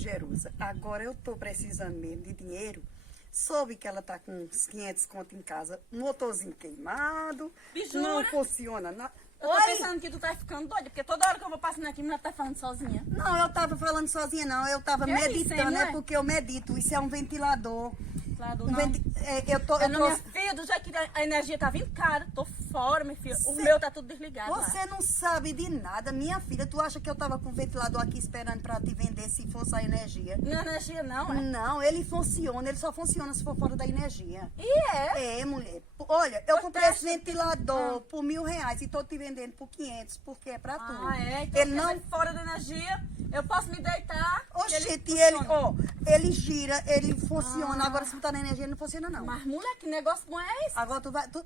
Jerusa, agora eu tô precisando mesmo de dinheiro. Soube que ela tá com uns 500 conto em casa, motorzinho queimado, Jura? não funciona nada. Eu tô pensando que tu tá ficando doida, porque toda hora que eu vou passando aqui, a menina tá falando sozinha. Não, eu tava falando sozinha não, eu tava Que é isso, meditando, hein, é mãe? porque eu medito, isso é um ventilador. Claro, Um não. Minha filha, do jeito que a energia tá vindo cara, tô fora, minha filha. O meu tá tudo desligado lá. Você não sabe de nada, minha filha. Tu acha que eu tava com o ventilador aqui esperando pra te vender se fosse a energia? Não é energia não, é? Não, ele funciona, ele só funciona se for fora da energia. E é? É, mulher. Olha, eu Pois comprei esse teste. ventilador por R$ 1.000 e tô te vendendo por 500, porque é pra tu. Ah, é? Então, Ele não... fora da energia, eu posso me deitar. Oxente, funciona. ele gira, ele funciona. Agora se botar na energia, ele não funciona não. Mas, mulher, que negócio bom é esse? Agora tu vai... Tu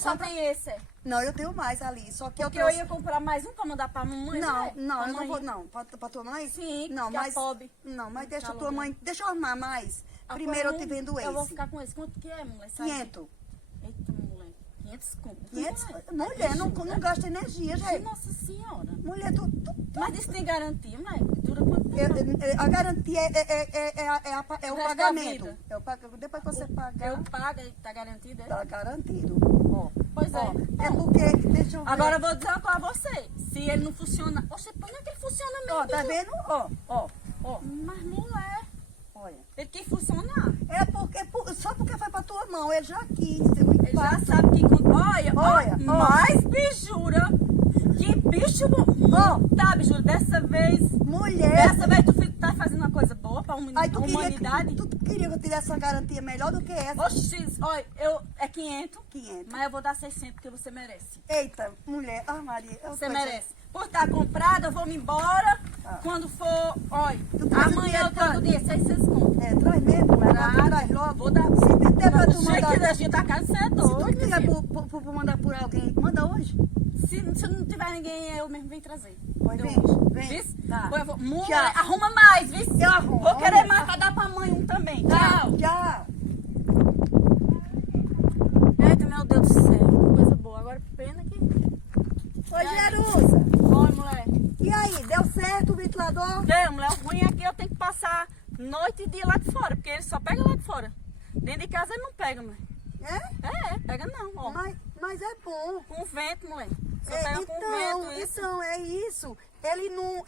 só compra- tem esse, é? Não, eu tenho mais ali, só que Porque eu eu trouxe... ia comprar mais um pra mandar pra mamãe. Não, né? não, Pra eu não mãe. vou, não. Pra tua mãe? Sim, não, que é mas pobre. não, mas deixa Calor, tua né? mãe, deixa eu arrumar mais. Ah, Primeiro eu pois te vendo esse. Eu vou ficar com esse. Quanto que é, mulher? Sai 500. aqui. Eita, mulher. 500 conto. 500? Mulher, Mulher, não gasta energia, gente. Nossa senhora. Mulher, Mas isso tem garantia, mulher? Dura quanto tempo? a garantia é o O resto da pagamento. vida. Depois que você pagar, Eu pago e tá garantido, é? tá garantido. Ó, Pois é. ó, é porque, deixa eu ver. Agora eu vou dizer uma coisa a você. Se ele não funciona... Oxe, como é que ele funciona mesmo? Ó, tá bicho? vendo? Ó. Mas, mulher, Olha. ele quer funcionar. É porque, só porque foi pra tua mão, ele já quis. Ele já sabe que... Olha, Olha, ó. mais bijura. Que bicho bom. Tá, bijura, dessa vez... Mulher. Dessa vez tu tá fazendo uma coisa boa pra Aí tu humanidade. tu queria que eu te desse uma garantia melhor do que essa? Oxi, olha, é 500, 500. mas eu vou dar 600 porque você merece. Eita, mulher. Ah, Maria. Você merece. Por estar comprada, eu vou me embora. Ah. Quando for, olha, Tu traz o amanhã dinheiro, eu trago o dinheiro, 600 conto. É, traz mesmo, mas Traz. tu traz logo. Vou dar. Se der pra tu Do jeito que a mandar... energia tá cara, você é Se tu doido. quiser minha filha. por mandar por alguém, manda hoje. Se não tiver ninguém, eu mesmo venho trazer. Pois Eu vem, hoje. vem. Vice? Tá. Pois eu vou. Mulher, Tchau. arruma mais, vice? Eu arrumo. Vou querer mais pra dar pra mãe um também. Tchau. Tchau. Eita, meu Deus do céu, que coisa boa. Agora pena que... Oi, Jerusa. Oi, mulher. E aí, deu certo o ventilador? Deu, mulher, o ruim é que eu tenho que passar noite e dia lá de fora, porque ele só pega lá de fora. Dentro de casa ele não pega, mulher. É? Pega não, ó. Mas é bom. Com vento, mulher. Só pega com vento, isso. Então, é isso. Ele não...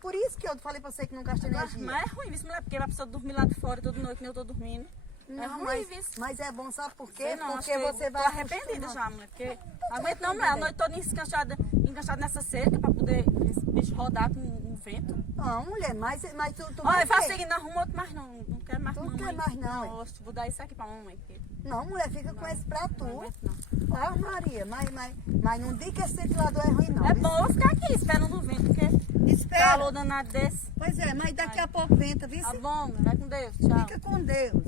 Por isso que eu falei pra você que não gasta energia. Mas é ruim isso, mulher, porque a pessoa dormir lá de fora toda noite, nem eu tô dormindo. É Não, ruim isso. mas é bom, sabe por quê? Sei não, Porque acho que você eu vai... tô arrependida já, mulher, porque não aguento não, mulher, a noite toda enganchada nessa cerca pra poder esse bicho rodar com um vento. Não, mulher, mas tu Olha, vai eu faço ver. seguinte, não arrumo outro mais não quero mais Tu com não mamãe. quer mais não, Não, oxe, vou dar isso aqui pra mamãe. Porque Não, mulher, fica com esse pra tu. não aguento não. Ah, Maria, mas não diga que esse ventilador é ruim, não. É viu? bom eu ficar aqui esperando o vento, porque Espera. calor danado desse. Pois é, mas daqui a pouco venta, viu? Tá bom, vai com Deus, tchau. Fica com Deus.